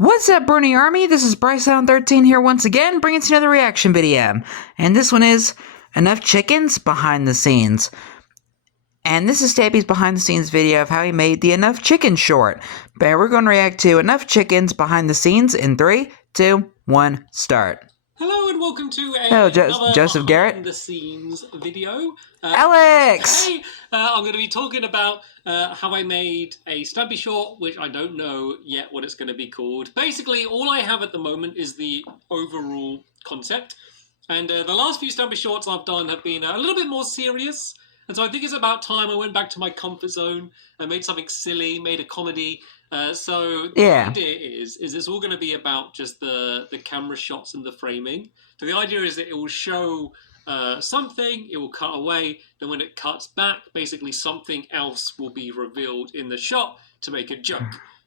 What's up, Brony Army? This is BryceAllen13 here once again, bringing to another reaction video. And this one is Enough Chickens Behind the Scenes. And this is Stampy's behind the scenes video of how he made the Enough Chicken short. But we're going to react to Enough Chickens Behind the Scenes in 3, 2, 1, start. Hello and welcome to another Joseph Garrett. behind the scenes video. Alex! Today, I'm going to be talking about how I made a Stampy short, which I don't know yet what it's going to be called. Basically, all I have at the moment is the overall concept. And the last few Stampy shorts I've done have been a little bit more serious. And so I think it's about time I went back to my comfort zone and made something silly, made a comedy. So the idea is it's all going to be about just the camera shots and the framing. So the idea is that it will show something, it will cut away, then when it cuts back, basically something else will be revealed in the shot to make a joke.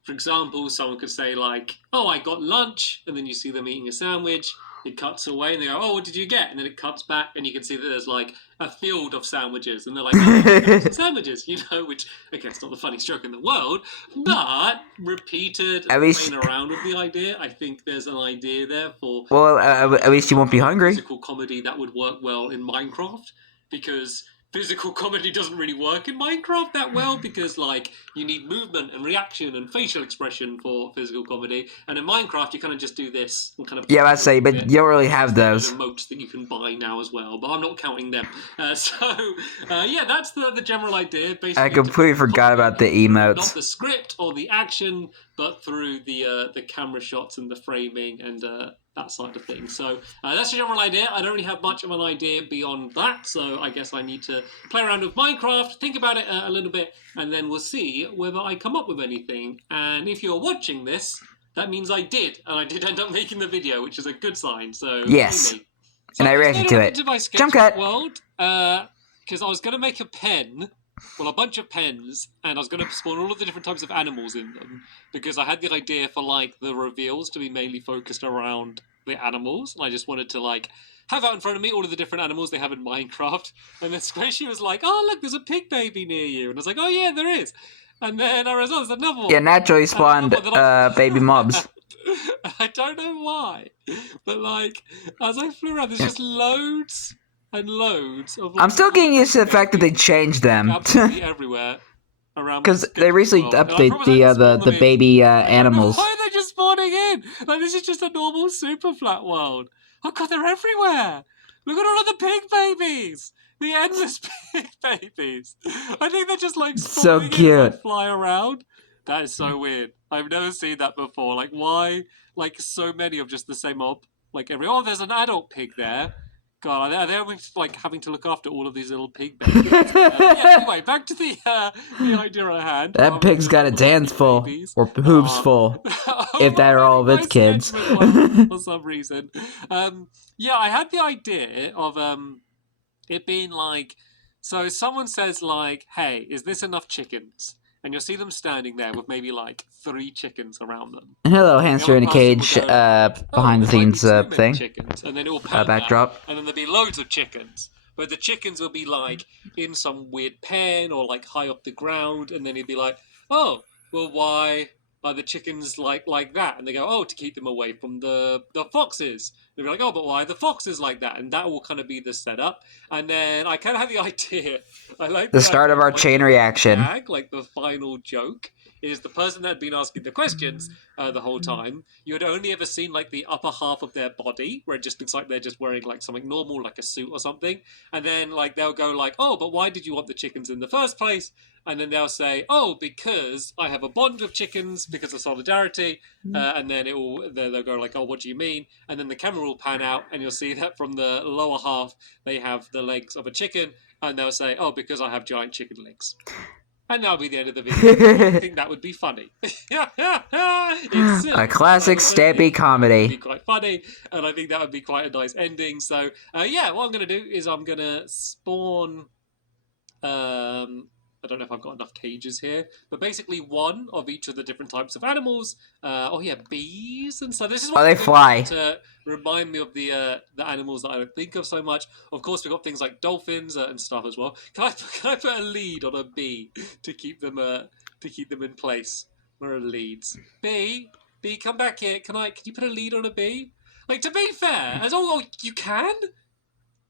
For example, someone could say like, oh, I got lunch, and then you see them eating a sandwich. It cuts away and they go, oh, what did you get? And then it cuts back and you can see that there's like a field of sandwiches. And they're like, oh, sandwiches, you know, which, okay, it's not the funniest joke in the world, but repeated and playing around with the idea, I think there's an idea there for... Well, at least you won't be hungry. ...physical comedy that would work well in Minecraft, because... physical comedy doesn't really work in Minecraft that well because, like, you need movement and reaction and facial expression for physical comedy. And in Minecraft, you kind of just do this and kind of... yeah, I'd say, but you don't really have those. Emotes that you can buy now as well, but I'm not counting them. Yeah, that's the general idea. Basically, I completely forgot about the emotes. Not the script or the action, but through the camera shots and the framing and... that side of things. So that's the general idea. I don't really have much of an idea beyond that, so I guess I need to play around with Minecraft, think about it a little bit, and then we'll see whether I come up with anything. And if you're watching this, that means I did, and I did end up making the video, which is a good sign. So yes, and I reacted to it. Jump cut. World, because I was going to make a pen. Well, a bunch of pens, and I was going to spawn all of the different types of animals in them, because I had the idea for, like, the reveals to be mainly focused around the animals, and I just wanted to, like, have out in front of me all of the different animals they have in Minecraft, and then Squishy was like, oh, look, there's a pig baby near you, and I was like, oh, yeah, there is, and then I realized there's another one. Yeah, naturally spawned baby mobs. I don't know why, but, like, as I flew around, there's just loads... and loads of... I'm still getting used to the fact that they changed them. Absolutely everywhere. Around because they recently updated the baby animals. Why are they just spawning in? Like, this is just a normal super flat world. Oh god, they're everywhere. Look at all of the pig babies. The endless pig babies. I think they're just like spawning so cute. In and fly around. That is so weird. I've never seen that before. Like, why? Like, so many of just the same mob. Like, oh, there's an adult pig there. God, are they like having to look after all of these little pig babies? Yeah, anyway, back to the idea at hand. That pig's got a dance full, or hooves full, if they're all of its kids. For some reason. Yeah, I had the idea of it being like, so someone says like, hey, is this enough chickens? And you'll see them standing there with maybe like 3 chickens around them. Hello, hamster in a cage, behind the scenes thing. Chickens. And then it will pan backdrop. And then there'll be loads of chickens. But the chickens will be like in some weird pen or like high off the ground. And then he'd be like, oh, well, why are the chickens like that? And they go, oh, to keep them away from the foxes. They'll be like, oh, but why are the foxes like that? And that will kind of be the setup. And then I kind of have the idea. I like the start of our chain reaction. Like the final joke is the person that had been asking the questions the whole time. You had only ever seen like the upper half of their body, where it just looks like they're just wearing like something normal, like a suit or something. And then like they'll go like, oh, but why did you want the chickens in the first place? And then they'll say, oh, because I have a bond with chickens because of solidarity. And then they'll go like, oh, what do you mean? And then the camera will pan out and you'll see that from the lower half, they have the legs of a chicken. And they'll say, oh, because I have giant chicken legs. And that'll be the end of the video. I think that would be funny. A classic Stampy comedy. It would be quite funny, and I think that would be quite a nice ending. So, yeah, what I'm going to do is I'm going to spawn... I don't know if I've got enough cages here, but basically one of each of the different types of animals. Oh yeah, bees, and so this is what they fly to remind me of the animals that I don't think of so much. Of course, we've got things like dolphins and stuff as well. Can I put a lead on a bee to keep them in place? Where are leads? Bee, bee, come back here. Can you put a lead on a bee? Like, to be fair, as oh, you can?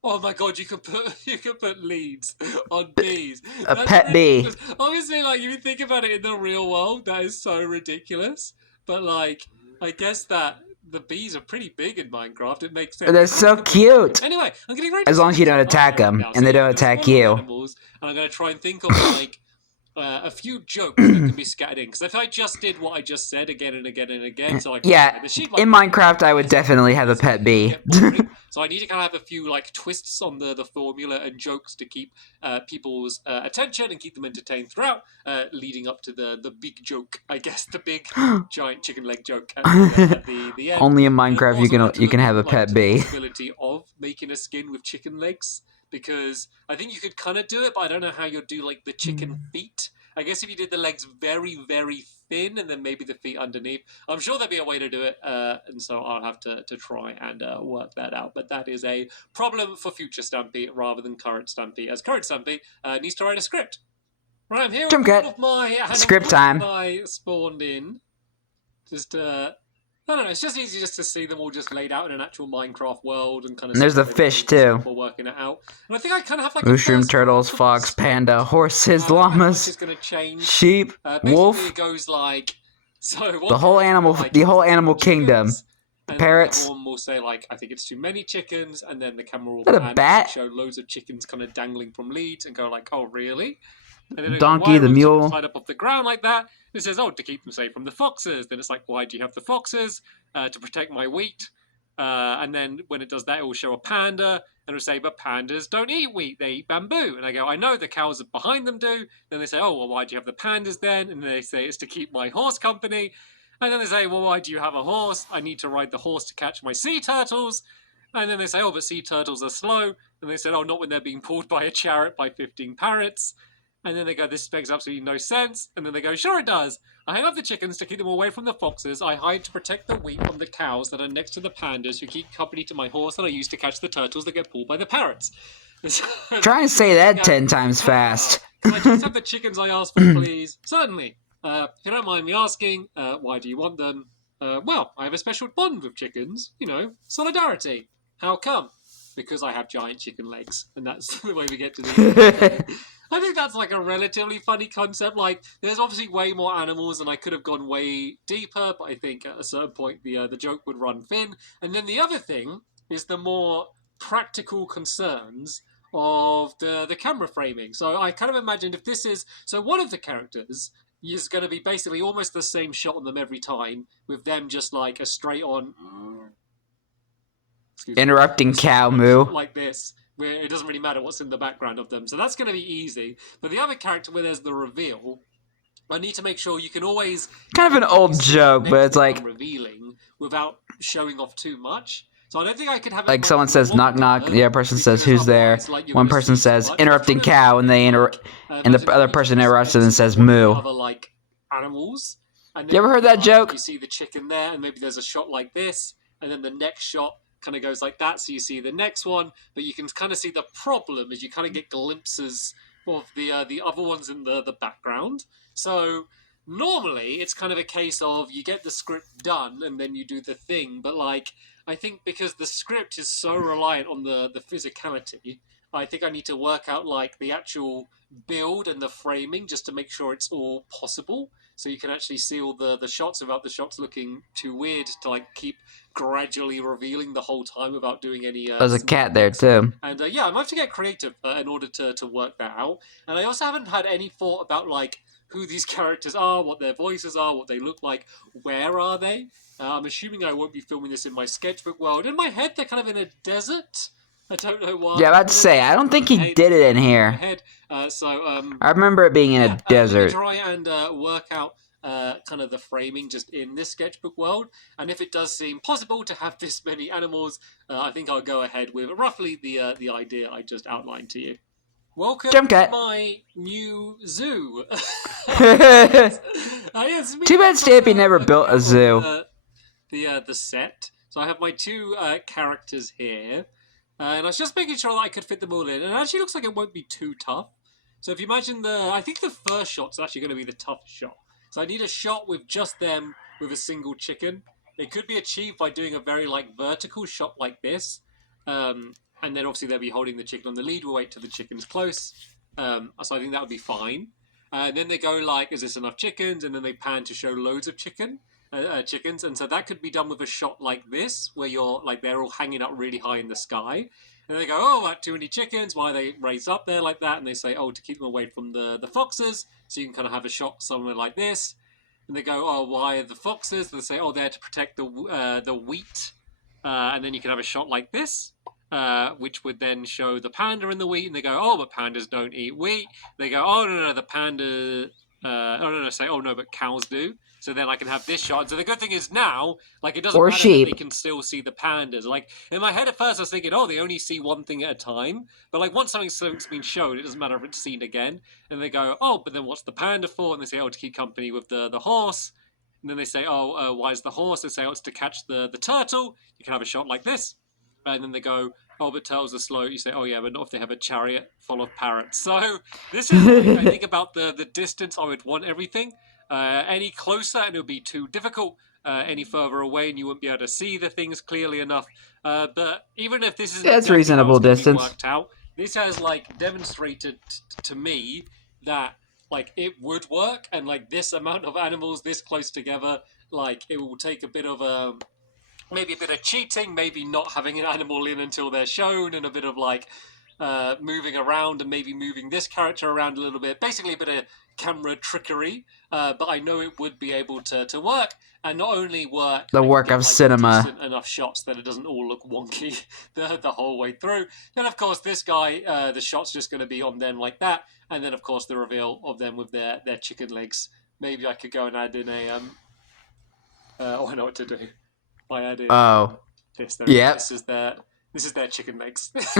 Oh my god, you can put leads on bees. A That's pet bee. ridiculous. Obviously, like, if you think about it in the real world, that is so ridiculous. But like, I guess that the bees are pretty big in Minecraft. It makes sense. They're so cute. Anyway, I'm getting ready. As long as you don't attack them and they don't attack you. Animals, and I'm going to try and think of like a few jokes that can be scattered in. Because if I just did what I just said again and again and again, so like yeah, in Minecraft I would definitely have a pet bee. So I need to kind of have a few like twists on the formula and jokes to keep people's attention and keep them entertained throughout, leading up to the big joke, I guess, the big giant chicken leg joke at the end. Only in Minecraft you can have a pet bee. The possibility of making a skin with chicken legs, because I think you could kind of do it, but I don't know how you'd do like the chicken feet. I guess if you did the legs very, very thin and then maybe the feet underneath, I'm sure there'd be a way to do it. And so I'll have to try and work that out. But that is a problem for future Stampy rather than current Stampy, as current Stampy needs to write a script. Right, I'm here with all of my script time. I spawned in. Just I don't know, it's just easy just to see them all just laid out in an actual Minecraft world and kind of. And there's the fish too. We're working it out, and I think I kind of have like mushroom, turtles, fox, panda, horses, llamas, is going to change. Sheep, wolf. It goes like so. The whole animal kingdom. And parrots. Everyone will say like, I think it's too many chickens, and then the camera will pan and show loads of chickens kind of dangling from leads and go like, oh really? And then donkey, the mule, tied up off the ground like that. And it says, oh, to keep them safe from the foxes. Then it's like, why do you have the foxes? To protect my wheat. And then when it does that, it will show a panda, and it'll say, but pandas don't eat wheat, they eat bamboo. And I go, I know, the cows behind them do. Then they say, oh, well, why do you have the pandas then? And they say, it's to keep my horse company. And then they say, well, why do you have a horse? I need to ride the horse to catch my sea turtles. And then they say, oh, but sea turtles are slow. And they said, oh, not when they're being pulled by a chariot by 15 parrots. And then they go, this makes absolutely no sense. And then they go, sure it does. I hang up the chickens to keep them away from the foxes. I hide to protect the wheat from the cows that are next to the pandas who keep company to my horse that I use to catch the turtles that get pulled by the parrots. Try and say that 10 times fast. Can I just have the chickens I asked for, please? Certainly. If you don't mind me asking, why do you want them? Well, I have a special bond with chickens. You know, solidarity. How come? Because I have giant chicken legs. And that's the way we get to the end. I think that's like a relatively funny concept. Like, there's obviously way more animals, and I could have gone way deeper, but I think at a certain point the joke would run thin. And then the other thing is the more practical concerns of the camera framing. So I kind of imagined if this is... So one of the characters is going to be basically almost the same shot on them every time, with them just like a straight-on... Interrupting cow moo. Like this. Where it doesn't really matter what's in the background of them. So that's going to be easy. But the other character where there's the reveal, I need to make sure you can always... Kind of an old joke, but it's like... revealing without showing off too much. So I don't think I could have... Like someone says knock knock, the other person says who's there. One person says interrupting cow, and they and the other person interrupts and says moo. Other like animals. And you ever heard that joke? You see the chicken there, and maybe there's a shot like this, and then the next shot kind of goes like that, so you see the next one, but you can kind of see the problem as you kind of get glimpses of the other ones in the background. So normally it's kind of a case of you get the script done and then you do the thing, but like I think because the script is so reliant on the physicality, I think I need to work out like the actual build and the framing just to make sure it's all possible. So you can actually see all the shots without the shots looking too weird to like keep gradually revealing the whole time without doing any... There's a cat there too. And yeah, I'm going to have to get creative in order to work that out. And I also haven't had any thought about like who these characters are, what their voices are, what they look like, where are they? I'm assuming I won't be filming this in my sketchbook world. In my head, they're kind of in a desert. I don't know why. Yeah, about to say, I don't think he did it in here. I remember it being in a desert. Try and work out kind of the framing just in this sketchbook world, and if it does seem possible to have this many animals, I think I'll go ahead with roughly the idea I just outlined to you. Welcome to my new zoo. Too bad Stampy never built a zoo. The set. So I have my two characters here. And I was just making sure that I could fit them all in. And it actually looks like it won't be too tough. So if you imagine I think the first shot's actually going to be the toughest shot. So I need a shot with just them with a single chicken. It could be achieved by doing a very like vertical shot like this, and then obviously they'll be holding the chicken on the lead. We'll wait till the chicken's close. So I think that would be fine. And then they go like, "Is this enough chickens?" And then they pan to show loads of chickens, and so that could be done with a shot like this, where you're like they're all hanging up really high in the sky. And they go, "Oh, about too many chickens. Why are they raised up there like that?" And they say, "Oh, to keep them away from the foxes." So you can kind of have a shot somewhere like this. And they go, "Oh, why are the foxes?" They say, "Oh, they're to protect the wheat." And then you can have a shot like this, which would then show the panda and the wheat. And they go, "Oh, but pandas don't eat wheat." They go, "Oh, no, the panda." Say, "Oh no, but cows do." So then I can have this shot. So the good thing is now, like, it doesn't Or matter sheep. that they can still see the pandas. Like, in my head at first I was thinking, oh, they only see one thing at a time. But like, once something's been shown, it doesn't matter if it's seen again. And they go, "Oh, but then what's the panda for?" And they say, "Oh, to keep company with the horse." And then they say, "Oh, why is the horse?" They say, "Oh, it's to catch the turtle." You can have a shot like this. And then they go, "Oh, but turtles are slow." You say, "Oh yeah, but not if they have a chariot full of parrots." So this is, I think, about the distance I would want everything. Any closer and it would be too difficult. Any further away and you wouldn't be able to see the things clearly enough. But even if this isn't It's exactly reasonable how it's distance. worked out, this has like demonstrated to me that like it would work, and like this amount of animals this close together, like it will take a bit of maybe a bit of cheating, maybe not having an animal in until they're shown, and a bit of like moving around and maybe moving this character around a little bit. Basically a bit of camera trickery, but I know it would be able to work, and not only work The work get, of like, cinema. decent enough shots that it doesn't all look wonky the whole way through. Then of course this guy, the shot's just going to be on them like that, and then of course the reveal of them with their chicken legs. Maybe I could go and add in a oh, I know what to do. I add in this. Yep. This is their chicken legs for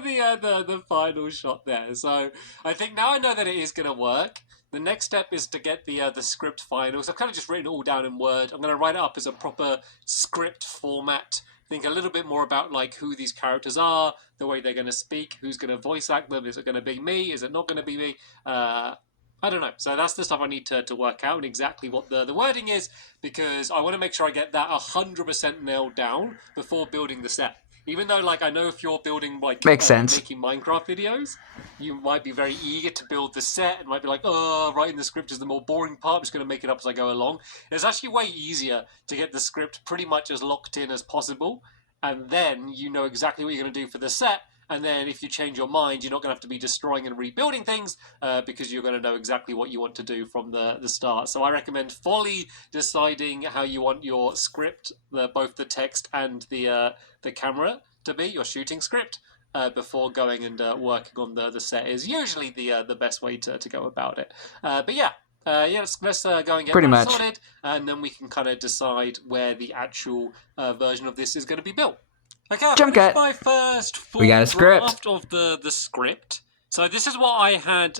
the final shot there. So I think now I know that it is going to work. The next step is to get the script finals. I've kind of just written it all down in Word. I'm going to write it up as a proper script format. Think a little bit more about like who these characters are, the way they're going to speak, who's going to voice act them. Is it going to be me? Is it not going to be me? I don't know. So that's the stuff I need to work out, and exactly what the wording is, because I want to make sure I get that 100% nailed down before building the set. Even though, like, I know if you're building, like, Makes sense. making Minecraft videos, you might be very eager to build the set and might be like, "Oh, writing the script is the more boring part. I'm just going to make it up as I go along." It's actually way easier to get the script pretty much as locked in as possible, and then you know exactly what you're going to do for the set. And then if you change your mind, you're not going to have to be destroying and rebuilding things because you're going to know exactly what you want to do from the start. So I recommend fully deciding how you want your script, both the text and the camera to be, your shooting script, before going and working on the set is usually the best way to go about it. But yeah. Let's go and get Pretty that much. sorted, and then we can kind of decide where the actual version of this is going to be built. Okay, I Jump finished cut. my first full We got a script. draft of the script. So this is what I had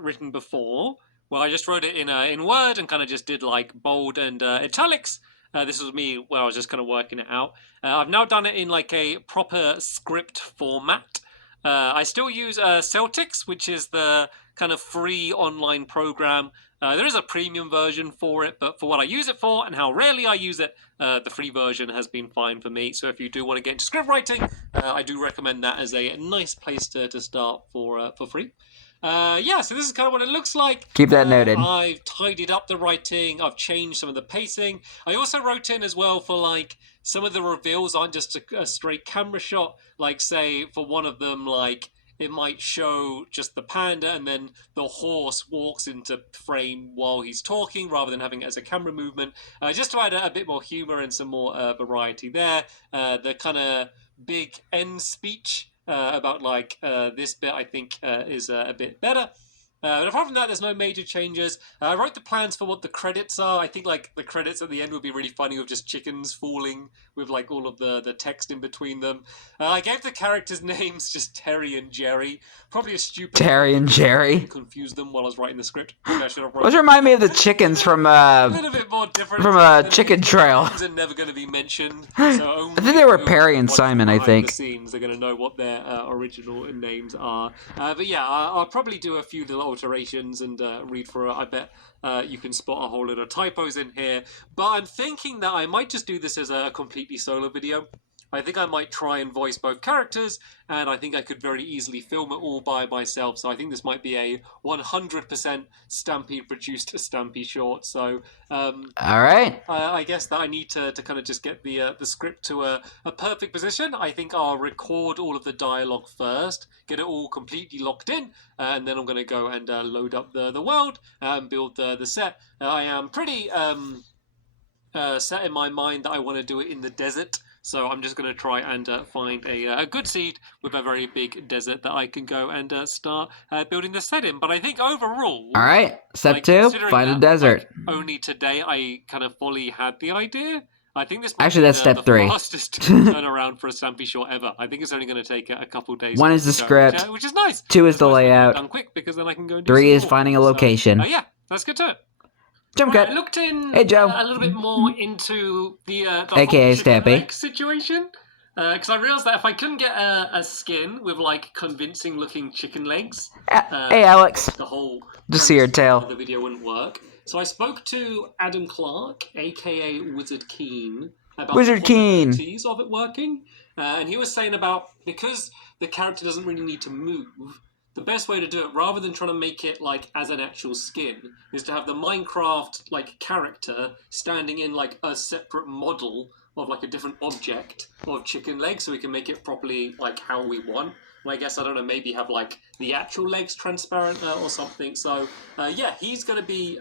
written before. Well, I just wrote it in Word and kind of just did like bold and italics. This was me where I was just kind of working it out. I've now done it in like a proper script format. I still use Celtics, which is the kind of free online program. There is a premium version for it, but for what I use it for and how rarely I use it, the free version has been fine for me. So if you do want to get into script writing, I do recommend that as a nice place to start for free. So this is kind of what it looks like. Keep that noted. I've tidied up the writing. I've changed some of the pacing. I also wrote in as well for like some of the reveals aren't just a straight camera shot. Like say for one of them, like it might show just the panda and then the horse walks into frame while he's talking rather than having it as a camera movement. Just to add a bit more humor and some more variety there. The kind of big end speech about like this bit I think is a bit better. But apart from that, there's no major changes. I wrote the plans for what the credits are. I think like the credits at the end would be really funny with just chickens falling with like all of the text in between them. I gave the characters names just Terry and Jerry. Probably a stupid Terry and Jerry. Confused them while I was writing the script. Maybe I should have Those remind me of the chickens from a little bit more different from a Chicken Trail. Are never going to be mentioned. So only I think they were Perry and Simon. I think. The scenes, they're going to know what their original names are. But yeah, I'll probably do a few little alterations and read through it, I bet you can spot a whole lot of typos in here. But I'm thinking that I might just do this as a completely solo video. I think I might try and voice both characters, and I think I could very easily film it all by myself. So I think this might be a 100% Stampy produced Stampy short. So All right. I guess that I need to kind of just get the script to a perfect position. I think I'll record all of the dialogue first, get it all completely locked in, and then I'm going to go and load up the world and build the set. I am pretty set in my mind that I want to do it in the desert. So I'm just going to try and find a good seed with a very big desert that I can go and start building the set in. But I think overall... All right. Step 2, find a desert. Only today I kind of fully had the idea. I think this Actually, that's step 3. The fastest turnaround for a Stampy short ever. I think it's only going to take a couple days. 1 is the script. Which is nice. 2 is the layout. Done quick because then I can go and do 3 is more. finding a location. So, yeah, let's get to it. Jump Right, cut. I looked in Hey, Joe. a little bit more into the AKA whole chicken Stampy. leg situation. Because I realised that if I couldn't get a skin with, like, convincing-looking chicken legs... Hey, Alex. The whole... Just see your tail. The video wouldn't work. So I spoke to Adam Clark, a.k.a. Wizard Keen, about Wizard the Keen. possibilities of it working. And he was saying about, because the character doesn't really need to move... The best way to do it, rather than trying to make it like as an actual skin, is to have the Minecraft like character standing in like a separate model of like a different object of chicken legs, so we can make it properly like how we want. And I guess, I don't know, maybe have like the actual legs transparent or something. So yeah, he's going to be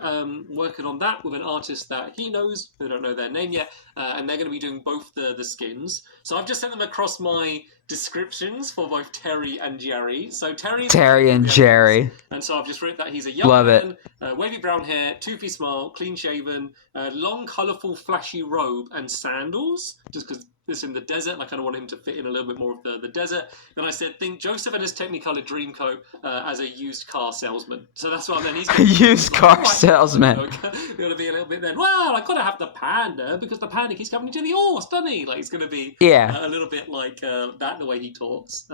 working on that with an artist that he knows. We don't know their name yet, and they're going to be doing both the skins. So I've just sent them across my descriptions for both Terry and Jerry. So Terry and Jerry. And so I've just written that he's a young Love man, wavy brown hair, toothy smile, clean shaven, long, colourful, flashy robe and sandals, just because this in the desert, and I kind of want him to fit in a little bit more of the desert. Then I said, think Joseph and his Technicolor Dreamcoat as a used car salesman. So that's what then he's going to Used car salesman. Going to be a little bit then, well, I got to have the panda because the panda keeps coming to the horse, doesn't he? Like, he's going to be a little bit like that, the way he talks.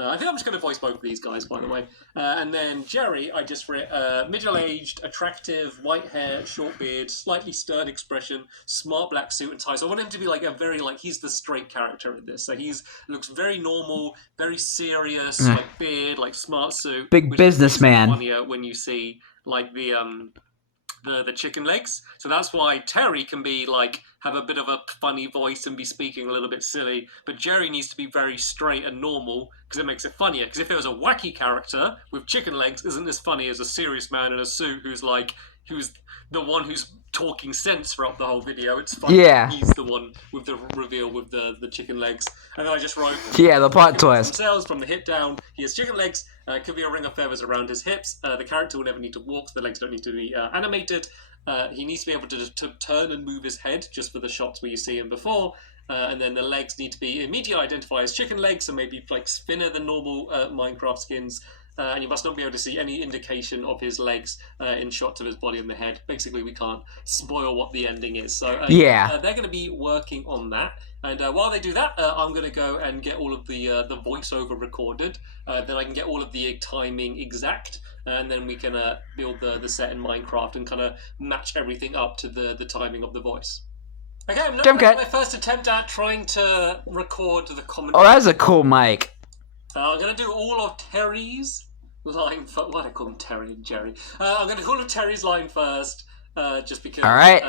I think I'm just going to voice both of these guys, by the way. And then Jerry, I just wrote middle-aged, attractive, white hair, short beard, slightly stern expression, smart black suit and tie. So I want him to be like a very, like, he's the straight character in this. So looks very normal, very serious, like beard, like smart suit. Big businessman. Funnier when you see, like, the chicken legs. So that's why Terry can be like have a bit of a funny voice and be speaking a little bit silly, but Jerry needs to be very straight and normal because it makes it funnier. Because if it was a wacky character with chicken legs, isn't as funny as a serious man in a suit who's the one who's talking sense throughout the whole video. It's funny. Yeah. He's the one with the reveal with the chicken legs. And then I just wrote... Yeah, the plot twist. Themselves from the hip down. He has chicken legs. Could be a ring of feathers around his hips. The character will never need to walk. So the legs don't need to be animated. He needs to be able to turn and move his head just for the shots where you see him before. And then the legs need to be immediately identified as chicken legs, so maybe like thinner than normal Minecraft skins. And you must not be able to see any indication of his legs in shots of his body and the head. Basically, we can't spoil what the ending is. So they're going to be working on that. And while they do that, I'm going to go and get all of the voiceover recorded. Then I can get all of the timing exact. And then we can build the set in Minecraft and kind of match everything up to the timing of the voice. Okay, I'm not my first attempt at trying to record the commentary. Oh, that's a cool mic. I'm going to do all of Terry's line first. Why do I call them Terry and Jerry? I'm going to do all of Terry's line first, just because... All right,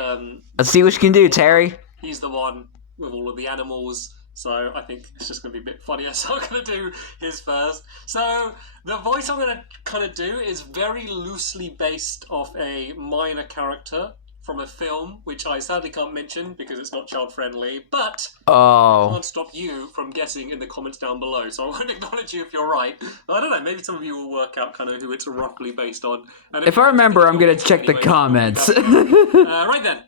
let's see what you can do, Terry. He's the one with all of the animals, so I think it's just going to be a bit funnier, so I'm going to do his first. So, the voice I'm going to kind of do is very loosely based off a minor character from a film, which I sadly can't mention because it's not child-friendly, but I can't stop you from guessing in the comments down below, so I won't acknowledge you if you're right. I don't know, maybe some of you will work out kind of who it's roughly based on. And if I remember, I'm going to check the comments. Right then,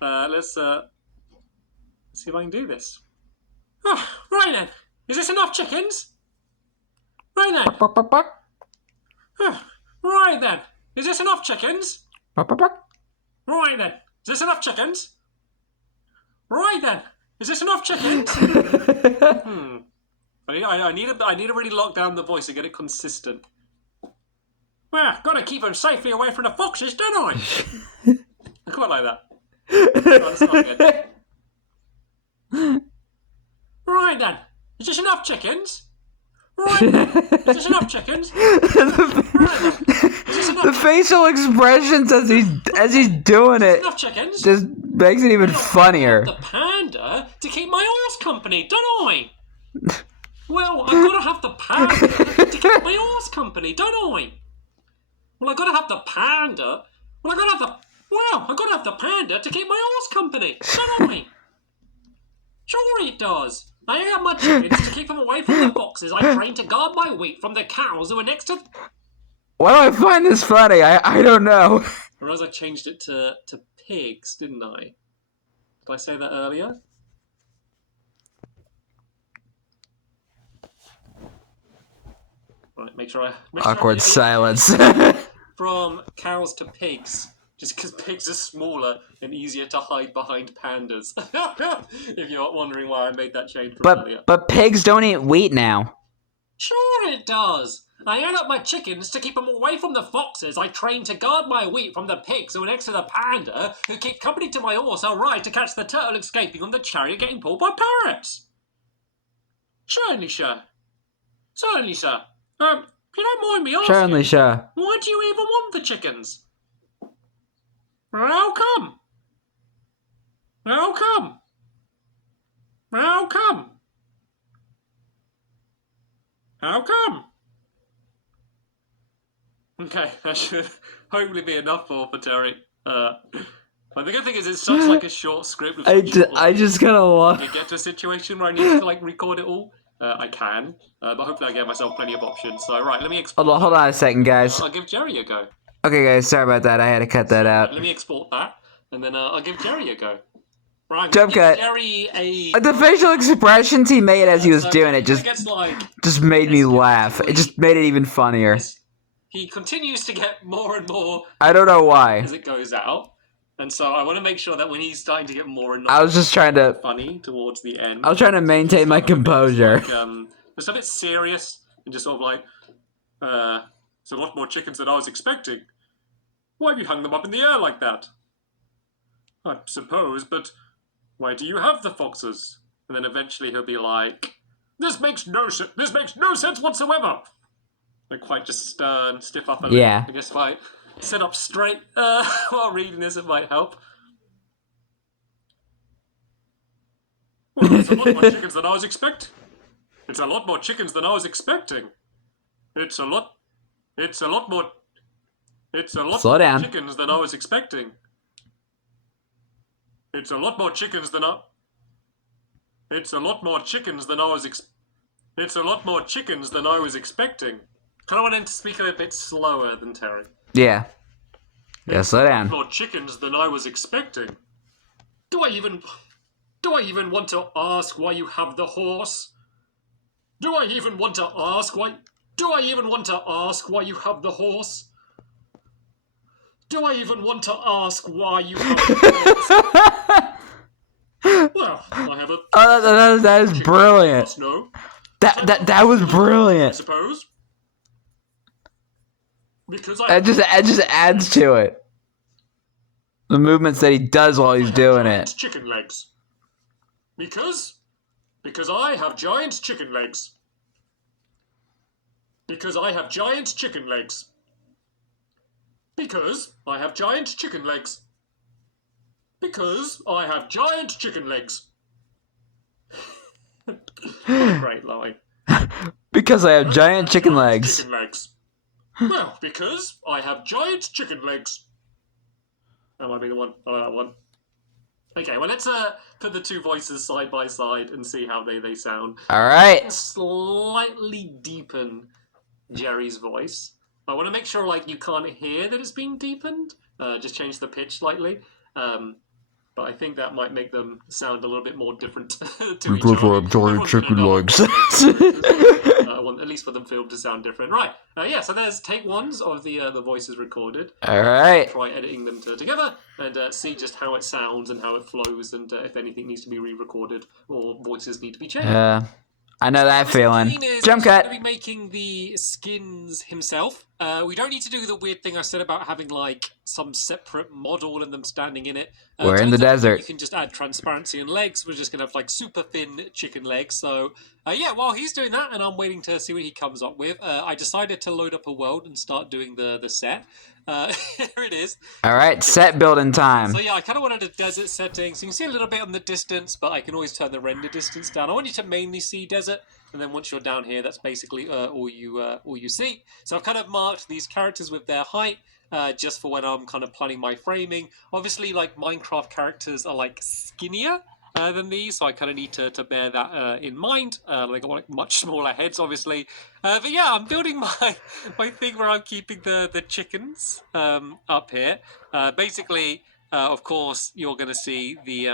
let's see if I can do this. Oh, right then, is this enough chickens? Right then. Right then, is this enough chickens? Right then, is this enough chickens? Right then, is this enough chickens? I need to really lock down the voice and get it consistent. Well, gotta keep them safely away from the foxes, don't I? I quite like that. Oh, that's not good. Right then. Is this enough chickens? Right then. Is this enough chickens? Right then. Is this enough The facial expressions as he's doing it enough chickens? just makes it even funnier. The panda to keep my horse company, don't I? Well, I've got to have the panda to keep my horse company, don't I? Well, I've got to have the panda. Well, I've got to have the panda to keep my horse company, don't I? Sure it does. I have my chickens to keep them away from the foxes I train to guard my wheat from the cows who are next to... Why do I find this funny? I don't know. Whereas I changed it to pigs, didn't I? Did I say that earlier? Right, make sure I Awkward silence. From cows to pigs. Just because pigs are smaller and easier to hide behind pandas. If you're wondering why I made that change from earlier. But pigs don't eat wheat now. Sure it does. I add up my chickens to keep them away from the foxes I train to guard my wheat from the pigs who are next to the panda who keep company to my horse I ride to catch the turtle escaping on the chariot getting pulled by parrots. Certainly, sir. Certainly, sir. If you don't mind me asking, Certainly, sure. why do you even want the chickens? How come? How come? How come? How come? Okay, that should hopefully be enough for Terry. But the good thing is it's such like a short script. With I just gotta watch. If I get to a situation where I need to like record it all, I can. But hopefully I give myself plenty of options. So right, let me export. Hold on a second, guys. I'll give Jerry a go. Okay, guys, sorry about that. I had to cut that out. Let me export that, and then I'll give Jerry a go. Right, Jump cut. Jerry The facial expressions he made as he was doing it just made me laugh. It just made it even funnier. He continues to get more and more. I don't know why. As it goes out, and so I want to make sure that when he's starting to get more and more. I was just trying to funny towards the end. I was trying to maintain my composure. It's a bit serious and just sort of like, it's a lot more chickens than I was expecting. Why have you hung them up in the air like that? I suppose, but why do you have the foxes? And then eventually he'll be like, this makes no sense whatsoever. Like quite just stern, stiff upper lip. Yeah. I guess if I sit up straight while reading this, it might help. Well, it's a lot more chickens than I was expecting. It's a lot more chickens than I was expecting. It's a lot more chickens than I was expecting. It's a lot more chickens than I was expecting. Kind of want him to speak a bit slower than Terry. Yeah. Yeah, slow down. More chickens than I was expecting. Do I even want to ask why you have the horse? Do I even want to ask why you have the horse? Do I even want to ask why you have the horse? Well, I have a... that is brilliant. No. That was brilliant. I suppose. Because it just adds to it. The movements that he does while he's doing it. Chicken legs. Because I have giant chicken legs. Because I have giant chicken legs. Because I have giant chicken legs. Because I have giant chicken legs. Great line. Because I have giant chicken legs. Chicken legs. Well, because I have giant chicken legs. That might be the one. I like that one. Okay, well, let's put the two voices side by side and see how they sound. All right. Slightly deepen Jerry's voice. I want to make sure like you can't hear that it's being deepened. Just change the pitch slightly. But I think that might make them sound a little bit more different to each other. I have giant chicken legs. I want at least for them film to sound different. Right. Yeah, so there's take ones of the voices recorded. All right. Try editing them together and see just how it sounds and how it flows and if anything needs to be re-recorded or voices need to be changed. I know that feeling. Jump cut. Going to be making the skins himself. We don't need to do the weird thing I said about having like some separate model and them standing in it. We're in the desert. You can just add transparency and legs. We're just going to have like super thin chicken legs. So yeah, while he's doing that and I'm waiting to see what he comes up with, I decided to load up a world and start doing the set. Here it is. All right, set building time. So yeah, I kind of wanted a desert setting. So you can see a little bit on the distance, but I can always turn the render distance down. I want you to mainly see desert, and then once you're down here, that's basically all you see. So I've kind of marked these characters with their height, just for when I'm kind of planning my framing. Obviously, like Minecraft characters are like skinnier than these, so I kind of need to bear that in mind. They got like much smaller heads, obviously. But yeah, I'm building my thing where I'm keeping the chickens up here. Basically, of course, you're going to see the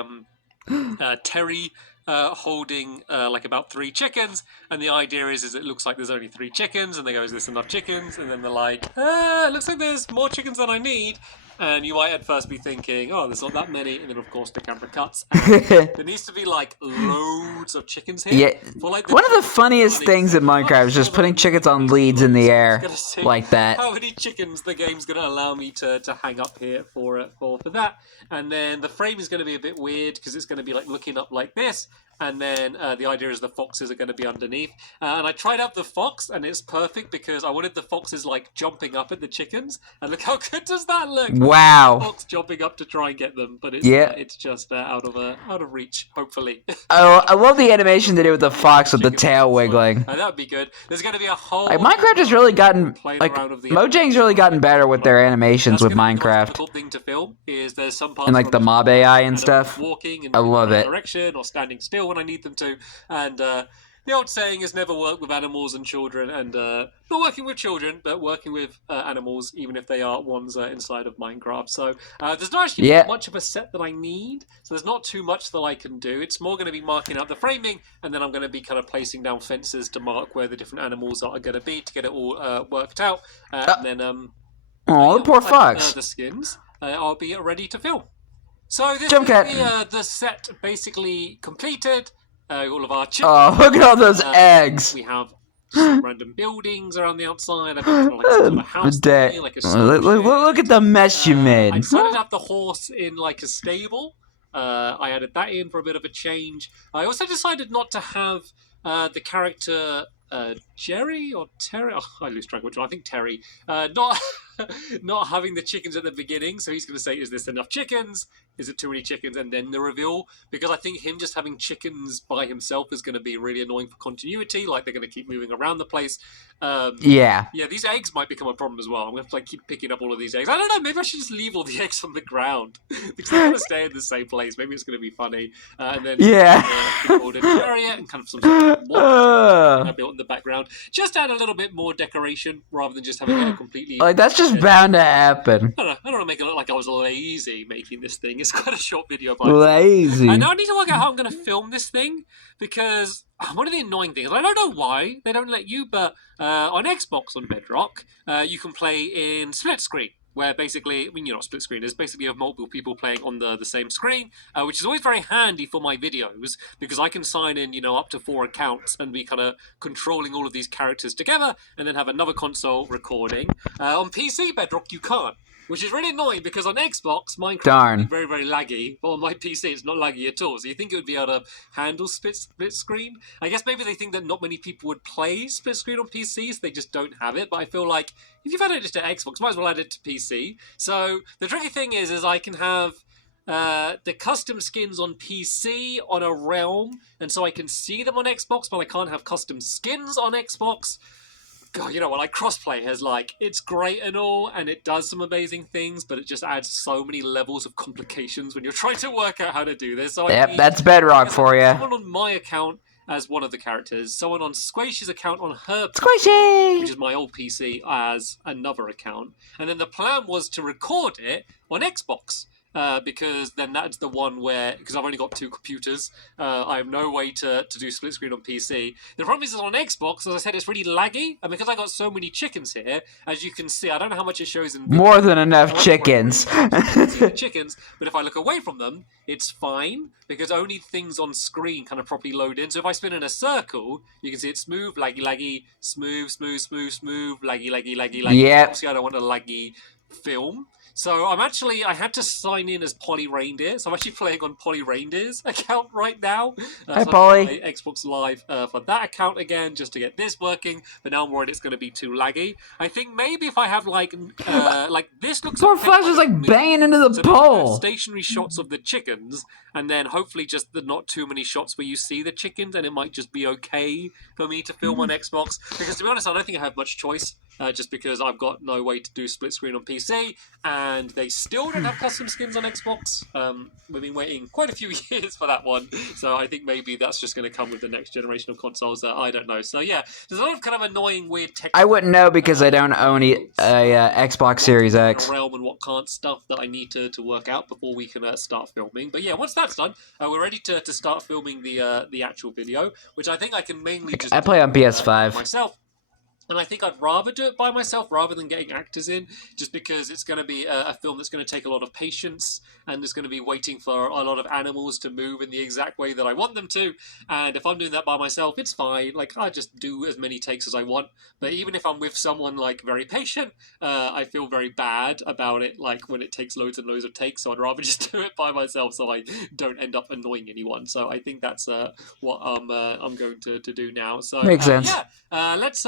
Terry holding like about 3 chickens, and the idea is it looks like there's only 3 chickens, and they go, is this enough chickens? And then they're like, it looks like there's more chickens than I need. And you might at first be thinking, oh, there's not that many. And then, of course, the camera cuts. And there needs to be, like, loads of chickens here. Yeah. For, like, one of the funniest things in Minecraft is just putting chickens on leads in the air like that. How many chickens the game's going to allow me to hang up here for that. And then the frame is going to be a bit weird because it's going to be, like, looking up like this. And then the idea is the foxes are going to be underneath. And I tried out the fox, and it's perfect because I wanted the foxes, like, jumping up at the chickens. And look how good does that look? Wow. Fox jumping up to try and get them, but it's just out of reach, hopefully. Oh, I love the animation they did with the fox with the tail wiggling. That would be good. There's going to be a whole... Like, Minecraft has really gotten... Like, Mojang's really gotten better with their animations with Minecraft. The difficult thing to film is there's some parts... And, like, the mob AI and stuff. Walking in I love it. direction or standing still when I need them to. And the old saying is never work with animals and children, and not working with children, but working with animals, even if they are ones inside of Minecraft. So there's not actually much of a set that I need, so there's not too much that I can do. It's more going to be marking out the framing, and then I'm going to be kind of placing down fences to mark where the different animals are going to be to get it all worked out. And then, oh, poor fox. The skins, I'll be ready to film. So this Jump is the set basically completed. All of our chickens. Oh, look at all those eggs. We have some random buildings around the outside. I've got like some sort of house here, like a look at the mess you made. I decided to have the horse in like a stable. I added that in for a bit of a change. I also decided not to have the character Jerry or Terry. Oh, I lose track of which one. I think Terry. Not having the chickens at the beginning, so he's going to say, is this enough chickens? Is it too many chickens? And then the reveal, because I think him just having chickens by himself is going to be really annoying for continuity, like they're going to keep moving around the place. Yeah, these eggs might become a problem as well. I'm going to have to like keep picking up all of these eggs. I don't know, maybe I should just leave all the eggs on the ground, because they're going to stay in the same place. Maybe it's going to be funny. And then build an area and kind of some sort of built in the background. Just add a little bit more decoration rather than just having a completely... Like, that's just bound to happen. I don't want to make it look like I was lazy making this thing. It's quite a short video. Lazy. And now I need to work out how I'm going to film this thing, because one of the annoying things, I don't know why they don't let you, but on Xbox on Bedrock, you can play in split screen, where basically, I mean, you're not split screen, there's basically you have multiple people playing on the same screen, which is always very handy for my videos, because I can sign in, up to 4 accounts and be kind of controlling all of these characters together, and then have another console recording. On PC Bedrock, you can't. Which is really annoying because on Xbox, Minecraft is very, very laggy, but on my PC, it's not laggy at all. So you think it would be able to handle split screen? I guess maybe they think that not many people would play split screen on PC, so they just don't have it. But I feel like if you've added it to Xbox, might as well add it to PC. So the tricky thing is I can have the custom skins on PC on a realm, and so I can see them on Xbox, but I can't have custom skins on Xbox. God, you know what, like, crossplay has, like, it's great and all, and it does some amazing things, but it just adds so many levels of complications when you're trying to work out how to do this. So that's Bedrock for you. Someone on my account as one of the characters, someone on Squishy's account on her Squishy, which is my old PC, as another account, and then the plan was to record it on Xbox. because then that's the one where, because I've only got 2 computers, I have no way to do split screen on PC. The problem is on Xbox, as I said, it's really laggy, and because I got so many chickens here, as you can see, I don't know how much it shows in video. More than enough chickens. See the chickens, but if I look away from them, it's fine, because only things on screen kind of properly load in. So if I spin in a circle, you can see it's smooth, laggy, laggy, smooth, smooth, smooth, smooth, laggy, laggy, laggy, laggy. Yep. Obviously, I don't want a laggy film. So I had to sign in as Polly Reindeer. So I'm actually playing on Polly Reindeer's account right now. Hi, so Polly. Xbox Live for that account again, just to get this working. But now I'm worried it's going to be too laggy. I think maybe if I have like this looks. Poor Flash is like banging into the pole. Stationary shots of the chickens, and then hopefully just not too many shots where you see the chickens, and it might just be okay for me to film on Xbox. Because to be honest, I don't think I have much choice. Just because I've got no way to do split screen on PC, and they still don't have custom skins on Xbox. We've been waiting quite a few years for that one, so I think maybe that's just going to come with the next generation of consoles. I don't know. So yeah, there's a lot of kind of annoying, weird tech. I wouldn't know because I don't own a Xbox Series X. Realm and what can't stuff that I need to work out before we can start filming. But yeah, once that's done, we're ready to start filming the actual video, which I think I can mainly just. I play on PS5 myself. And I think I'd rather do it by myself rather than getting actors in, just because it's going to be a film that's going to take a lot of patience, and there's going to be waiting for a lot of animals to move in the exact way that I want them to. And if I'm doing that by myself, it's fine. Like, I just do as many takes as I want. But even if I'm with someone like very patient, I feel very bad about it, like when it takes loads and loads of takes. So I'd rather just do it by myself so I don't end up annoying anyone. So I think that's what I'm going to do now. So makes sense. Yeah, let's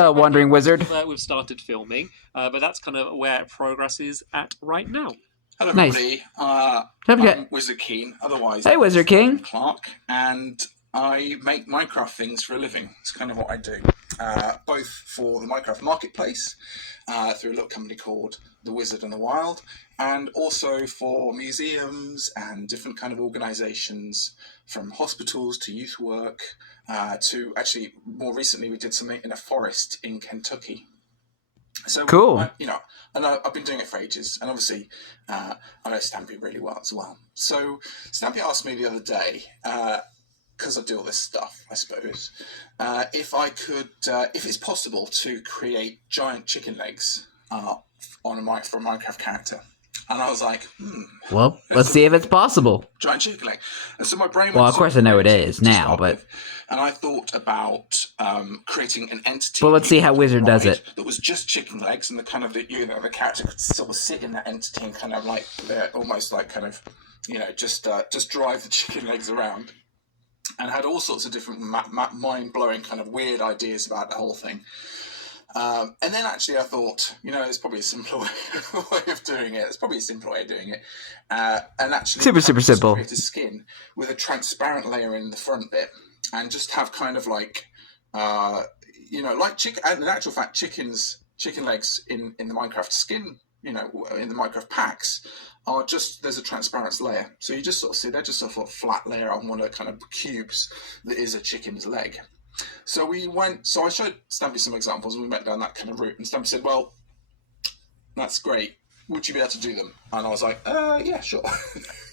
Wandering Wizard. We've started filming, but that's kind of where progress is at right now. Hello, Nice. everybody. I'm Wizard Keen, otherwise Hey, Wizard King. Clark, and I make Minecraft things for a living. It's kind of what I do, both for the Minecraft Marketplace, through a little company called The Wizard and the Wild, and also for museums and different kind of organisations, from hospitals to youth work, to actually more recently we did something in a forest in Kentucky. So cool. I've been doing it for ages, and obviously I know Stampy really well as well. So Stampy asked me the other day, because I do all this stuff, I suppose, if I could, if it's possible to create giant chicken legs for a Minecraft character. And I was like, Well, let's see if it's possible. Giant chicken leg. And so my brain. Well, of course I know it is now, but. And I thought about creating an entity. Well, let's see how Wizard does it. That was just chicken legs, and the kind of the character could sort of sit in that entity and kind of like almost like kind of just drive the chicken legs around, and had all sorts of different mind blowing kind of weird ideas about the whole thing. And then actually I thought, it's probably a simpler way of doing it. It's probably a simpler way of doing it. And actually super simple. Create a skin with a transparent layer in the front bit, and just have kind of like, like chicken. And in actual fact, chicken legs in the Minecraft skin, in the Minecraft packs, are just, there's a transparent layer. So you just sort of see they're just sort of a flat layer on one of the kind of cubes that is a chicken's leg. So I showed Stampy some examples, and we went down that kind of route, and Stampy said, well, that's great. Would you be able to do them? And I was like, yeah, sure.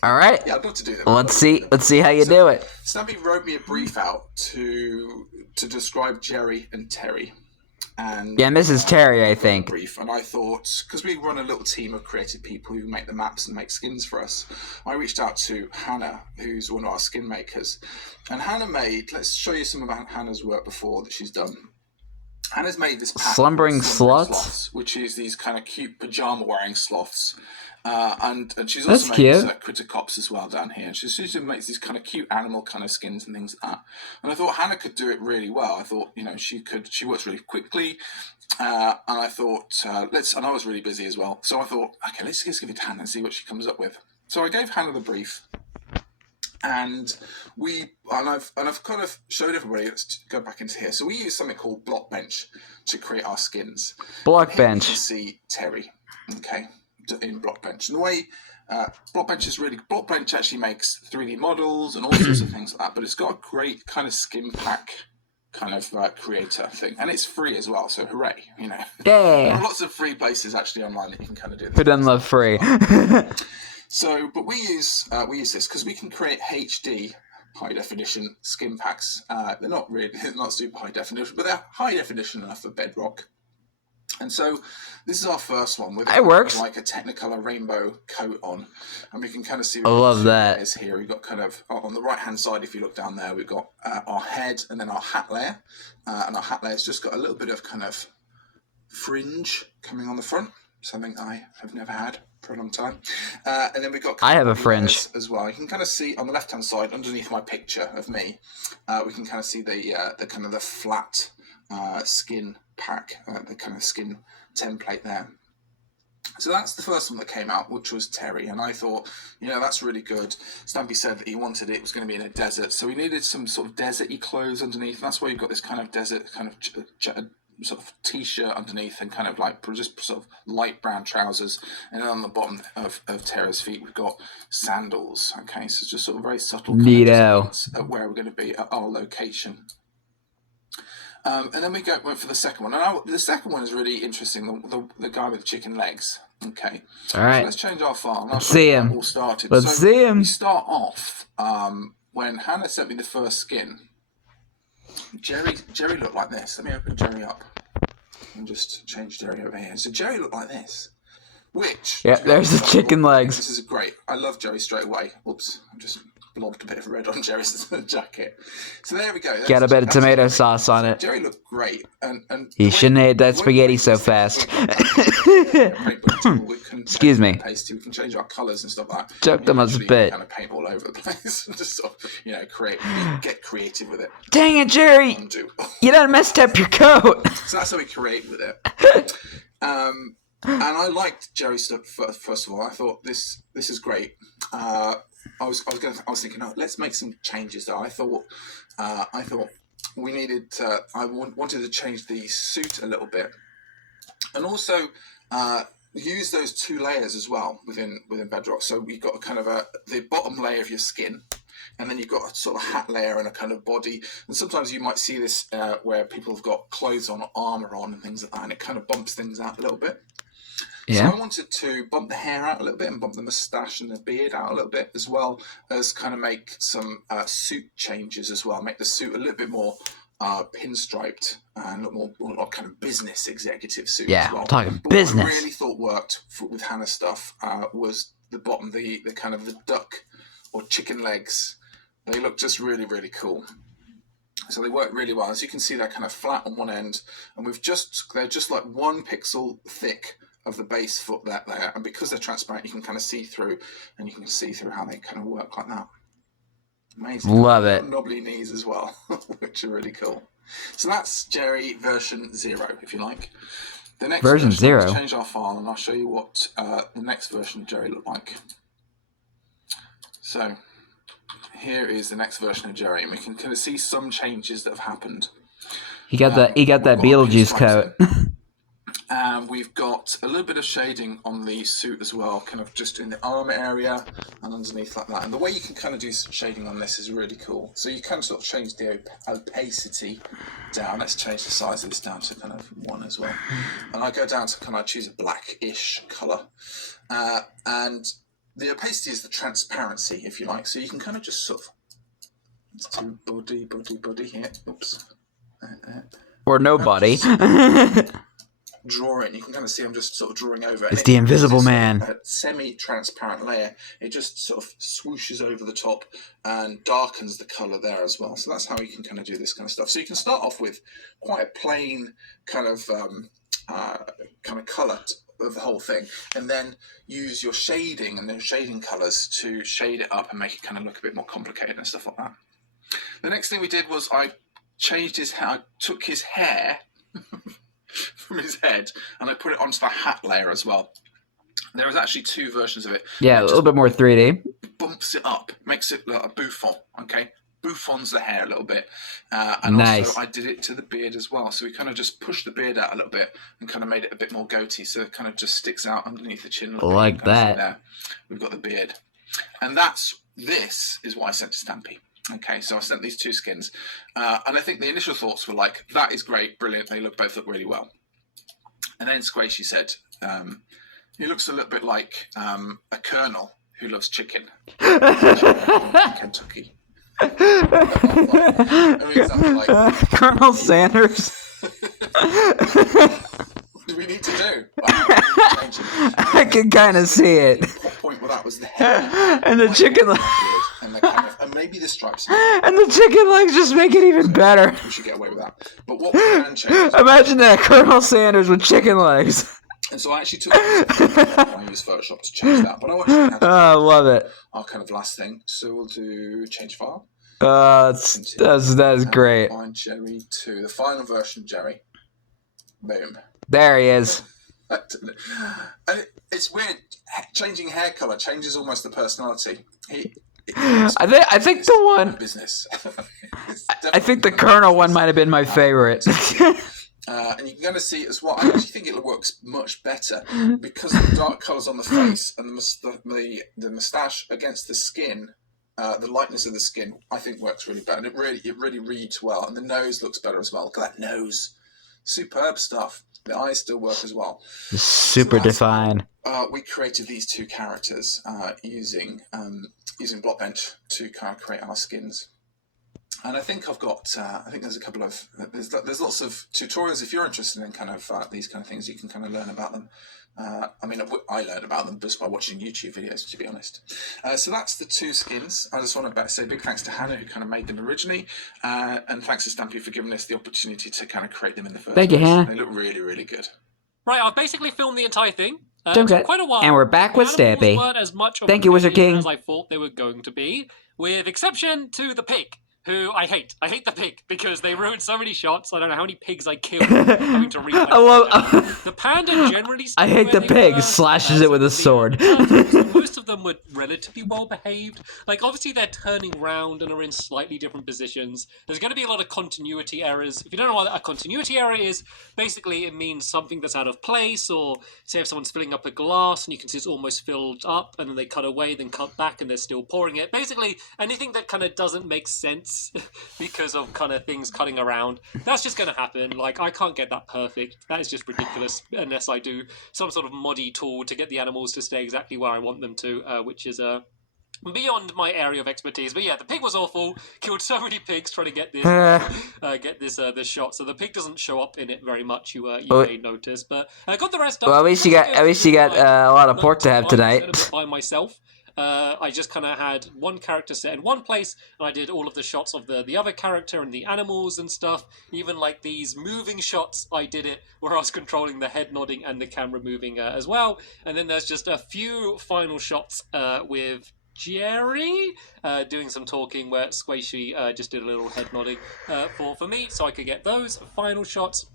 All right. Yeah, I'd love to do them. Let's see how you do it. Stampy wrote me a brief out to describe Jerry and Terry. And yeah, Mrs. Terry, I think. Brief, and I thought, because we run a little team of creative people who make the maps and make skins for us, I reached out to Hannah, who's one of our skin makers. And Hannah let's show you some of Hannah's work before that she's done. Hannah's made this pattern, Slumbering sloths, which is these kind of cute pajama-wearing sloths. And she's also made critter cops as well down here. She usually makes these kind of cute animal kind of skins and things like that. And I thought Hannah could do it really well. I thought, she works really quickly. And I thought, and I was really busy as well. So I thought, okay, let's just give it to Hannah and see what she comes up with. So I gave Hannah the brief. And I've kind of showed everybody. Let's go back into here. So we use something called Blockbench to create our skins. Blockbench. You can see Terry, okay, in Blockbench. And the way Blockbench actually makes 3D models and all sorts of things like that. But it's got a great kind of skin pack kind of creator thing, and it's free as well. So hooray, Yeah. There are lots of free places actually online that you can kind of do this. Who doesn't love free? So, but we use this because we can create HD high definition skin packs. They're not super high definition, but they're high definition enough for Bedrock. And so this is our first one with like a Technicolor rainbow coat on, and we can kind of see. I love that. Here we've got kind of on the right hand side. If you look down there, we've got our head and then our hat layer, and our hat layer's just got a little bit of kind of fringe coming on the front, something I have never had for a long time. And then we've got. I have a fringe as well. You can kind of see on the left hand side underneath my picture of me. We can kind of see the kind of the flat skin pack, the kind of skin template there. So that's the first one that came out, which was Terry, and I thought, that's really good. Stampy said that he wanted it was going to be in a desert, so we needed some sort of deserty clothes underneath. That's why you've got this kind of desert kind of sort of t-shirt underneath, and kind of like just sort of light brown trousers, and then on the bottom of Terry's feet we've got sandals. Okay, so it's just sort of very subtle kind of at where we're going to be at our location. And then we went for the second one. And the second one is really interesting, the guy with the chicken legs. Okay. All right. So let's change our file. Let's see him. All started. Let's see him. We start off when Hannah sent me the first skin. Jerry looked like this. Let me open Jerry up and just change Jerry over here. So Jerry looked like this. Which... Yeah, there's the chicken legs. This is great. I love Jerry straight away. Oops. I'm just... blobbed a bit of red on Jerry's jacket. So there we go. Got a bit of tomato sauce on it. Jerry looked great. And he shouldn't have ate that spaghetti so fast. Excuse me. Pasty. We can change our colours and stuff like that. Choked them a bit. Kind of paint all over the place. Just sort of, get creative with it. Dang it, Jerry! You done messed up your coat. So that's how we create with it. And I liked Jerry's stuff first of all. I thought this is great. I was thinking, let's make some changes though. I thought we needed. I wanted to change the suit a little bit, and also use those two layers as well within Bedrock. So you've got a kind of the bottom layer of your skin, and then you've got a sort of hat layer and a kind of body. And sometimes you might see this where people have got clothes on or armor on and things like that, and it kind of bumps things out a little bit. Yeah. So I wanted to bump the hair out a little bit and bump the moustache and the beard out a little bit, as well as kind of make some suit changes as well. Make the suit a little bit more pinstriped and a little more kind of business executive suit as well. Talking but business. What I really thought worked with Hannah's stuff was the bottom, the kind of the duck or chicken legs. They look just really, really cool. So they work really well. As you can see, they're kind of flat on one end, and they're just like 1 pixel thick of the base foot there, and because they're transparent, you can kind of see through, and you can see through how they kind of work like that. Amazing. Love it. Knobbly knees as well, which are really cool. So that's Jerry version 0, if you like. The next version 0. Let's change our file, and I'll show you what the next version of Jerry looked like. So here is the next version of Jerry, and we can kind of see some changes that have happened. He got that Beetlejuice coat. And we've got a little bit of shading on the suit as well, kind of just in the arm area and underneath like that. And the way you can kind of do shading on this is really cool. So you can sort of change the opacity down. Let's change the size of this down to kind of 1 as well. And I go down to kind of choose a blackish colour. And the opacity is the transparency, if you like. So you can kind of just sort of, let's do body here. Oops. Or nobody. Drawing, you can kind of see I'm just sort of drawing over. It's the Invisible Man. A semi-transparent layer. It just sort of swooshes over the top and darkens the colour there as well. So that's how you can kind of do this kind of stuff. So you can start off with quite a plain kind of colour of the whole thing, and then use your shading and the shading colours to shade it up and make it kind of look a bit more complicated and stuff like that. The next thing we did was I changed his hair. I took his hair from his head and I put it onto the hat layer as well. There is actually 2 versions of it. Yeah, a little bit more 3D. Bumps it up, makes it look a bouffon. Okay, bouffons the hair a little bit. And nice. Also I did it to the beard as well. So we kind of just pushed the beard out a little bit and kind of made it a bit more goatee, so it kind of just sticks out underneath the chin. Like that. There. We've got the beard, and this is what I sent to Stampy. Okay, so I sent these 2 skins, and I think the initial thoughts were like, that is great, brilliant, they both look really well. And then Squishy said, he looks a little bit like a colonel who loves chicken. Kentucky. I mean, something like Colonel Sanders. What do we need to do? I can kind of see it. The point with that was the hair. And the chicken legs. And maybe the stripes. And the chicken legs just make it even better. We should get away with that. But what we can change... Imagine that, Colonel Sanders with chicken legs. And so I actually took I used Photoshop to change that. But I want to I love it. Our kind of last thing. So we'll do change file. That's great. Find Jerry to the final version of Jerry. Boom. There he is. And it's weird. Changing hair color changes almost the personality. I think the one business. I think the Colonel one might have been my favorite. And you can kind of see it as well. I actually think it works much better because of the dark colours on the face and the moustache against the skin. The lightness of the skin, I think, works really better. And it really reads well. And the nose looks better as well. Look at that nose. Superb stuff. The eyes still work as well. Super defined. We created these two characters using Blockbench to kind of create our skins. And I think I've got. I think there's a couple of. There's lots of tutorials if you're interested in kind of these kind of things. You can kind of learn about them. I learned about them just by watching YouTube videos, to be honest. So that's the two skins. I just want to say big thanks to Hannah, who kind of made them originally, and thanks to Stampy for giving us the opportunity to kind of create them in the first place. Thank you, Hannah. They look really, really good. Right, I've basically filmed the entire thing. Okay. Quite a while. And we're back with Stampy. Thank you, Wizard King. As I thought they were going to be, with exception to the pig, who I hate. I hate the pig because they ruined so many shots. I don't know how many pigs I killed having to replay. The panda generally. I hate the pig. Slashes it with a sword. Most of them were relatively well behaved. Like obviously they're turning round and are in slightly different positions. There's going to be a lot of continuity errors. If you don't know what a continuity error is, basically it means something that's out of place. Or say if someone's filling up a glass and you can see it's almost filled up, and then they cut away, then cut back, and they're still pouring it. Basically anything that kind of doesn't make sense because of kind of things cutting around, that's just going to happen. Like I can't get that perfect. That is just ridiculous unless I do some sort of moddy tool to get the animals to stay exactly where I want them to, which is beyond my area of expertise. But yeah, the pig was awful. Killed so many pigs trying to get this this shot. So the pig doesn't show up in it very much. You may notice, but I got the rest done. Well, at least you got a lot of pork to have tonight. By myself. I just kind of had one character set in one place, and I did all of the shots of the other character and the animals and stuff. Even like these moving shots, I did it where I was controlling the head nodding and the camera moving as well. And then there's just a few final shots with Jerry doing some talking where Squishy just did a little head nodding for me, so I could get those final shots.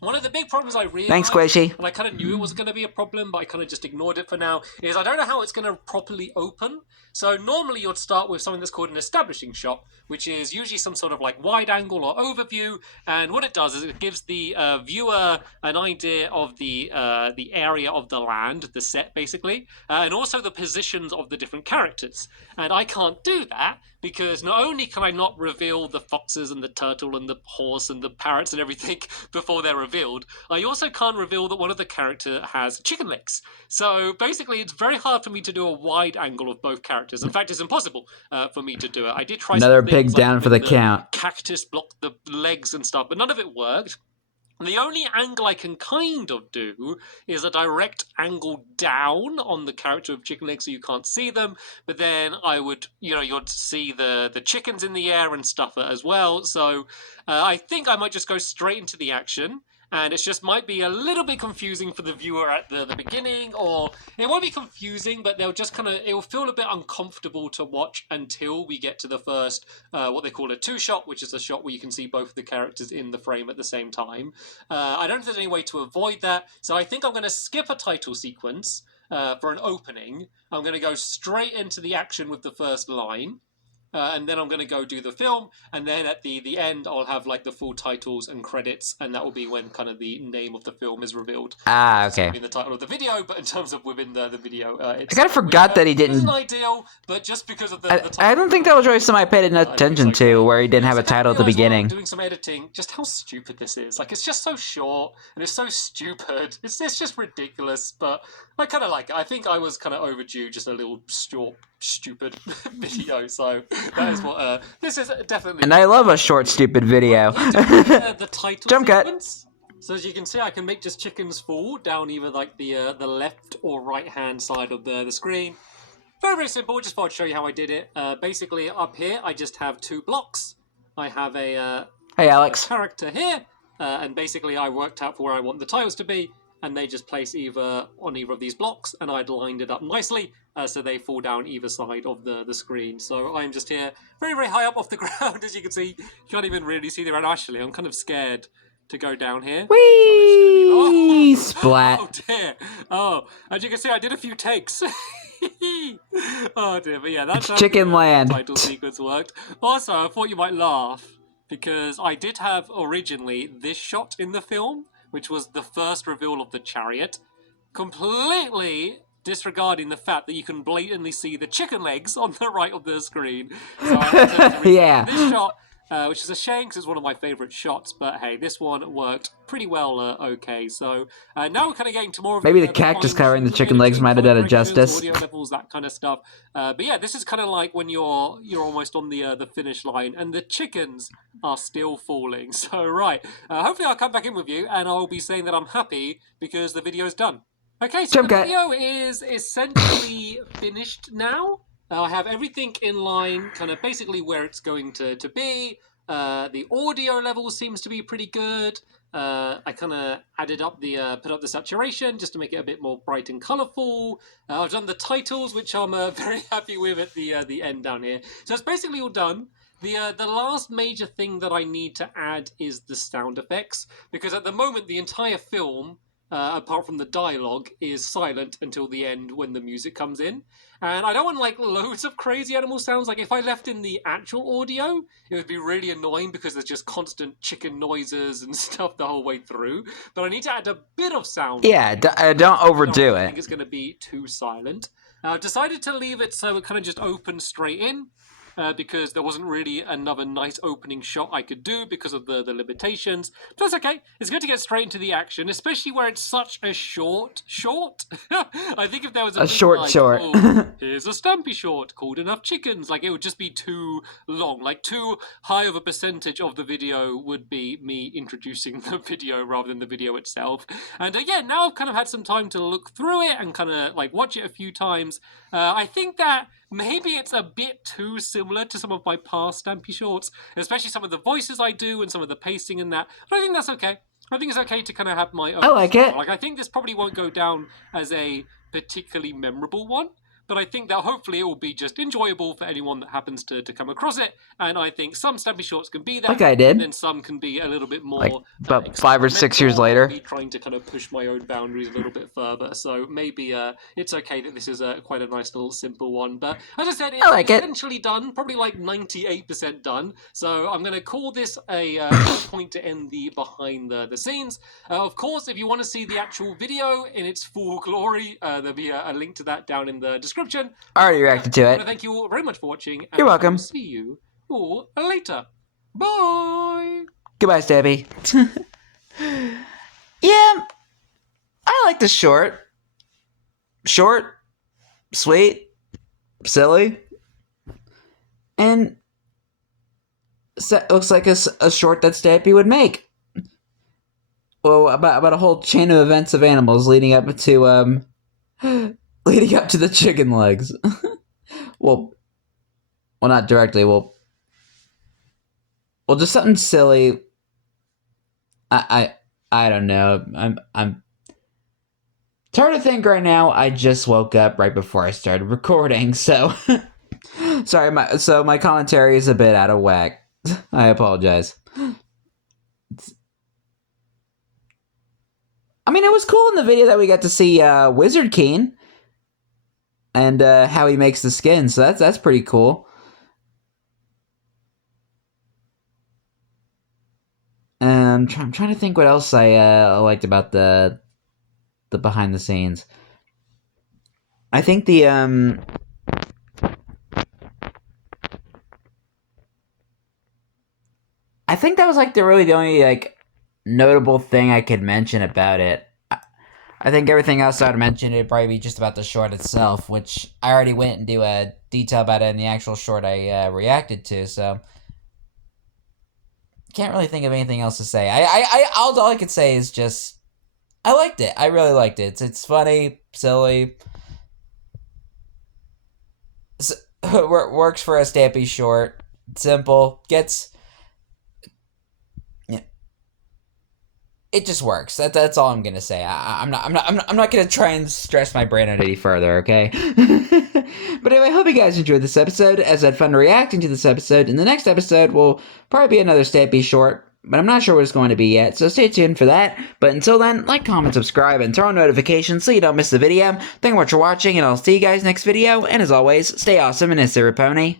One of the big problems I realized, thanks, Squishy, and I kind of knew it was going to be a problem, but I kind of just ignored it for now, is I don't know how it's going to properly open. So normally you'd start with something that's called an establishing shot, which is usually some sort of like wide angle or overview, and what it does is it gives the viewer an idea of the area of the land, the set basically, and also the positions of the different characters. And I can't do that because not only can I not reveal the foxes and the turtle and the horse and the parrots and everything before they're revealed, I also can't reveal that one of the character has chicken legs. So basically it's very hard for me to do a wide angle of both characters. In fact, it's impossible for me to do it. I did try another pig down like for the count. Cactus blocked the legs and stuff, but none of it worked. The only angle I can kind of do is a direct angle down on the character of chicken legs so you can't see them, but then I would, you'd see the chickens in the air and stuff as well. So I think I might just go straight into the action. And it just might be a little bit confusing for the viewer at the beginning, or it won't be confusing, but they'll just it will feel a bit uncomfortable to watch until we get to the first, what they call a two-shot, which is a shot where you can see both of the characters in the frame at the same time. I don't think there's any way to avoid that, so I think I'm going to skip a title sequence for an opening. I'm going to go straight into the action with the first line. And then I'm going to go do the film, and then at the end I'll have like the full titles and credits, and that will be when kind of the name of the film is revealed. Okay. In the title of the video, but in terms of within the video, it's... I kind of forgot that he didn't... It isn't ideal, but just because of the title... I don't think that was really something I paid enough attention to, where he didn't have a title at the beginning. Doing some editing, just how stupid this is. Like, it's just so short, and it's so stupid. It's just ridiculous, but I kind of like it. I think I was kind of overdue just a little short, stupid video. So that is what this is definitely. And I love a short, stupid video. The title Jump sequence. So as you can see, I can make just chickens fall down either like the left or right hand side of the screen. Very, very simple. Just thought I'd show you how I did it. Basically, up here, I just have 2 blocks. I have a hey, Alex. character here, and basically I worked out for where I want the tiles to be, and they just place either on either of these blocks, and I'd lined it up nicely so they fall down either side of the screen. So I'm just here, very, very high up off the ground, as you can see. You can't even really see the ground. Actually, I'm kind of scared to go down here. Whee! So splat. Oh dear. Oh, as you can see, I did a few takes. Oh dear, but yeah, that's how Chicken Land. Title sequence worked. Also, I thought you might laugh because I did have originally this shot in the film, which was the first reveal of the chariot, completely disregarding the fact that you can blatantly see the chicken legs on the right of the screen. So I had to yeah. This shot, which is a shame because it's one of my favourite shots, but hey, this one worked pretty well okay. So now we're kind of getting to more of maybe the cactus covering the chicken legs might have done it justice. Audio levels, that kind of stuff. But yeah, this is kind of like when you're almost on the finish line and the chickens are still falling. So right, hopefully I'll come back in with you and I'll be saying that I'm happy because the video's done. Okay, so the video is essentially finished now. I have everything in line, kind of basically where it's going to be. The audio level seems to be pretty good. I kind of added up put up the saturation just to make it a bit more bright and colourful. I've done the titles, which I'm very happy with at the end down here. So it's basically all done. The last major thing that I need to add is the sound effects, because at the moment the entire film, apart from the dialogue, is silent until the end when the music comes in. And I don't want like loads of crazy animal sounds. Like if I left in the actual audio, it would be really annoying because there's just constant chicken noises and stuff the whole way through. But I need to add a bit of sound. Yeah, don't overdo it. I think it's going to be too silent. I decided to leave it so it kind of just opens straight in. Because there wasn't really another nice opening shot I could do because of the limitations. But that's okay. It's good to get straight into the action, especially where it's such a short. I think if there was a short. Oh, here's a Stampy short called Enough Chickens, like it would just be too long. Like too high of a percentage of the video would be me introducing the video rather than the video itself. And yeah, now I've kind of had some time to look through it and kind of like watch it a few times. I think that maybe it's a bit too similar to some of my past Stampy shorts, especially some of the voices I do and some of the pacing and that. But I think that's okay. I think it's okay to kind of have my own I like style. it. Like I think this probably won't go down as a particularly memorable one, but I think that hopefully it will be just enjoyable for anyone that happens to come across it. And I think some Stampy shorts can be that, like I did, and then some can be a little bit more like about 5 or 6 years later. Me trying to kind of push my own boundaries a little bit further. So maybe it's okay that this is quite a nice little simple one. But as I said, it's essentially done, probably like 98% done. So I'm going to call this a point to end the behind the scenes. Of course, if you want to see the actual video in its full glory, there'll be a link to that down in the description. I already reacted to it. Thank you all very much for watching. You're welcome. I'll see you all later. Bye. Goodbye, Stampy. Yeah, I like this short. Short, sweet, silly, and looks like a short that Stampy would make. Well, about a whole chain of events of animals leading up to leading up to the chicken legs. well, not directly. Well, just something silly. I don't know. I'm. It's hard to think right now. I just woke up right before I started recording, so sorry. My commentary is a bit out of whack. I apologize. I mean, it was cool in the video that we got to see Wizard Keen and how he makes the skin, so that's pretty cool. I'm trying to think what else I liked about the behind the scenes. I think I think that was like the only like notable thing I could mention about it. I think everything else I would mention would probably be just about the short itself, which I already went into a detail about it in the actual short I reacted to, so can't really think of anything else to say. All I could say is just I liked it. I really liked it. It's funny, silly. Works for a Stampy short. Simple. Gets. Yeah. It just works. That's all I'm gonna say. I'm not gonna try and stress my brain out any further. Okay. But anyway, I hope you guys enjoyed this episode. As I had fun reacting to this episode. In the next episode will probably be another Stampy short, but I'm not sure what it's going to be yet, so stay tuned for that. But until then, like, comment, subscribe, and turn on notifications so you don't miss the video. Thank you much for watching, and I'll see you guys next video. And as always, stay awesome and it's a pony.